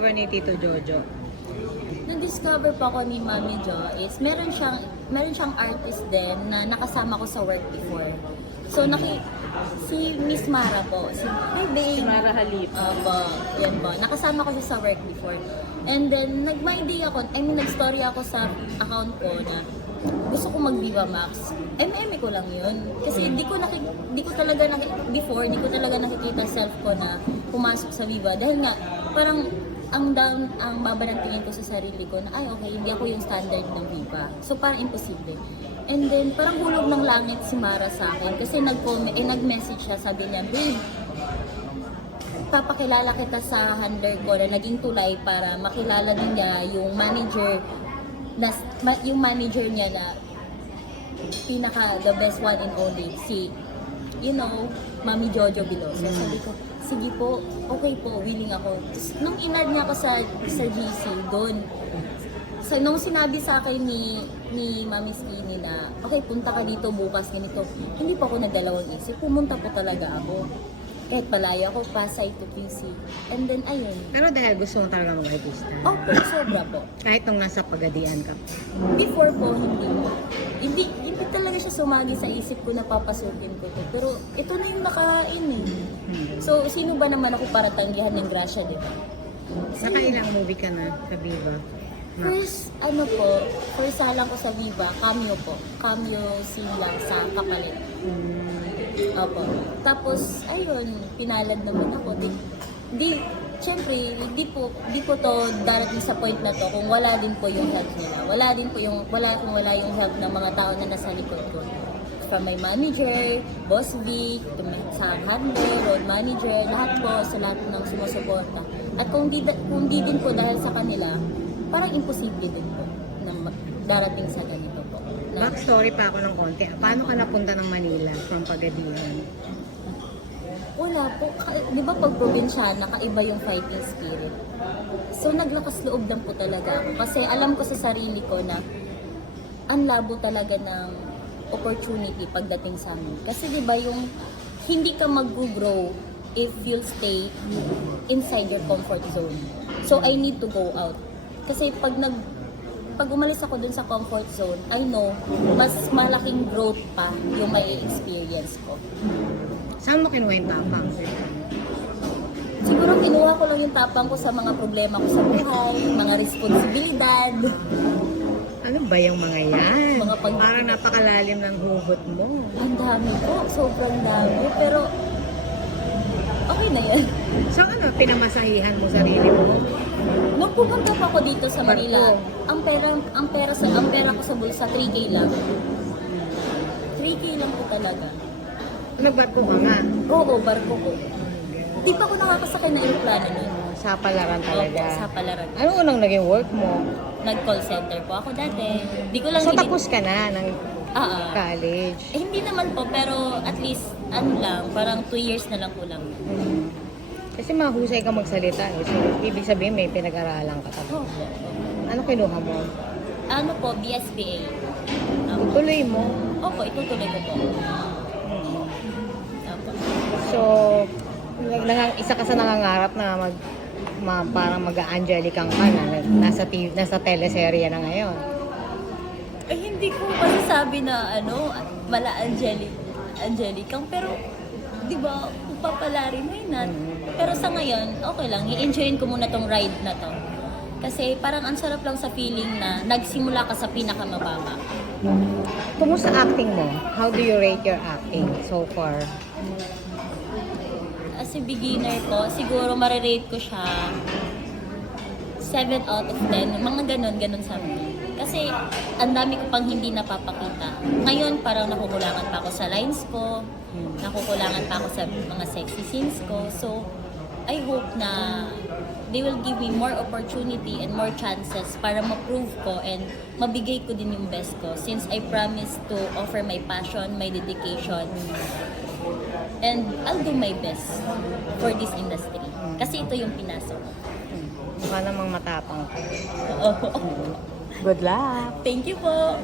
na-discover ni Tito Jojo? Nag-discover po ako ni Mami Jo is meron siyang artist din na nakasama ko sa work before. So si Miss Mara po, si Mara Halip. Yan po. Nakasama ko siya sa work before. And then nag-my day ako, nag-story ako sa account ko na gusto ko mag-Viva Max. Ko lang yun. Kasi di ko talaga nakikita self ko na pumasok sa Viva. Dahil nga, parang ang baba ng tingin ko sa sarili ko na, okay, hindi ako yung standard ng Viva. So, parang imposible. And then, parang hulog ng langit si Mara sa akin. Kasi nag-message siya, sabi niya, babe, papakilala kita sa handler ko na naging tulay para makilala din niya yung manager niya na the best one and only, si, Mami Jojo Biloso. Sabi ko, sige po, okay po, willing ako. Tapos, nung inad niya ako sa GC, doon, so, nung sinabi sa akin ni Mami Skinny na, okay, punta ka dito bukas, ganito, hindi pa ako nagdalawang isip, pumunta po talaga ako. Kahit malayo ako, Pasay to PC. And then, ayun. Pero dahil gusto mo talaga mag-artista? Opo, sobra po. Kahit nung nasa Pagadian ka? Before po, hindi talaga siya sumagi sa isip ko na papasukin ko to. Pero ito na yung nakain eh. So, sino ba naman ako para tanggihan ng grasya, di ba? Nakailang movie ka na sa Viva? First salang ko sa Viva, cameo po. Cameo sila sa Kapalit. Opo. Tapos, ayun, pinalad naman ako. Siyempre, di po to darating sa point na to kung wala din po yung help nila. Wala yung help ng mga tao na nasa likod ko. From my manager, Boss Vic, sa handler, road manager, lahat po sa lahat ng sumusuporta. At kung di din po dahil sa kanila, parang imposible din po na darating sa ganito po. Backstory pa ako ng konti. Paano ka napunta ng Manila from Pagadian? Wala po. Di ba pag probinsyana, kakaiba yung fighting spirit. So, naglakas loob lang po talaga ako. Kasi alam ko sa sarili ko na ang labo talaga ng opportunity pagdating sa amin. Kasi di ba yung hindi ka mag-grow if you'll stay inside your comfort zone. So, I need to go out. Kasi pag umalis ako dun sa comfort zone, I know, mas malaking growth pa yung may experience ko. Saan mo kinuha yung tapang? Siguro kinuha ko lang yung tapang ko sa mga problema ko sa buhay, mga responsibilidad. Ano ba yung mga yan? Parang napakalalim ng hugot mo. Ang dami po, sobrang dami. Pero, okay na yan. So pinamasahihan mo sarili mo? Nung pumunta pa ako dito sa Manila, ang pera ko sa bulsa, 3K lang. 3K lang po talaga. Nagbarko ka nga? Oo, barko ko. Di pa ako nakakasakay na aeroplano nun. Sa palaran talaga? Opo, sa palaran. Ano unang naging work mo? Nag-call center po ako dati. Di ko lang So tapos ka na ng college? Hindi naman po, pero at least, parang 2 years na lang po lang. Kasi mahusay ka magsalita. So, ibig sabihin may pinag-aralan ka tapos. Ano kinuha mo? BSBA. Tuloy mo? Opo, itutuloy ko po. So, isa ka sa nangangarap na parang mag-Angelica ka na, nasa teleserye na ngayon. Ay, hindi ko masasabi na mala Angelica, pero di ba, kung papalarin, why not? Pero sa ngayon, okay lang, i-enjoyin ko muna tong ride na to. Kasi parang ang sarap lang sa feeling na nagsimula ka sa pinakamababa. Kumusta acting mo? How do you rate your acting so far? As a beginner po, siguro marirate ko siya 7 out of 10. Mga ganun sa amin. Kasi ang dami ko pang hindi napapakita. Ngayon parang nakukulangan pa ako sa lines ko, nakukulangan pa ako sa mga sexy scenes ko. So, I hope na they will give me more opportunity and more chances para ma-prove ko and mabigay ko din yung best ko since I promise to offer my passion, my dedication, and I'll do my best for this industry. Kasi ito yung pinasok ko. Mukha namang matapang ka. Oo. Good luck! Thank you po!